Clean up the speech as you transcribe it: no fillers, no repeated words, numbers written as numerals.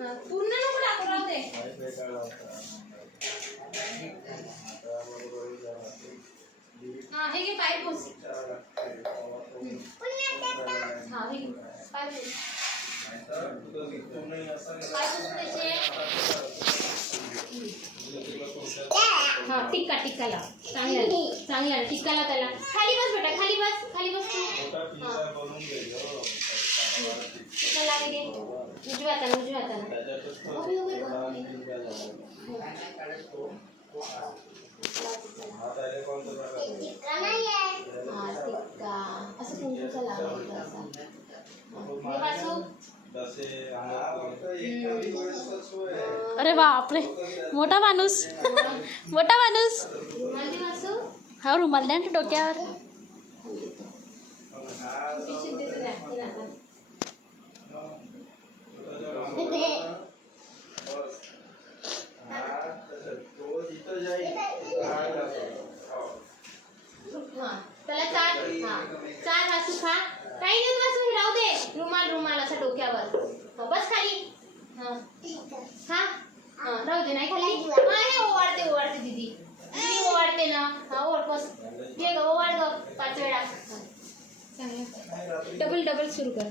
पूर्ण नको टाकू, राहू दे. हे घे पाय पुस. हे घे पाय पुस. पाय पुसून द्यायचे. टिक्का टिक्का लाव. चांगला टिक्का लाव त्याला. खाली बस बेटा, खाली बस, खाली बस तू. टिक्का लाव दे. उजव्या हाताने, उजव्या हाताने. टिक्का असं कुंकूचा लावायचा असा. अरे बापरे, मोठा माणूस, मोठा माणूस. हा रुमाल द्या ना डोक्यावर. त्याला चार वासू खा. काही नाही वासू, राहू दे. रुमाल असा डोक्यावर. बस खाली. खा. राहू दे, नाही खाली. हे ओवाळते दीदी ओवाळते ना. ओवाळ बस. हे ग ओवाळ ग 5 वेळा. डबल सुरू कर.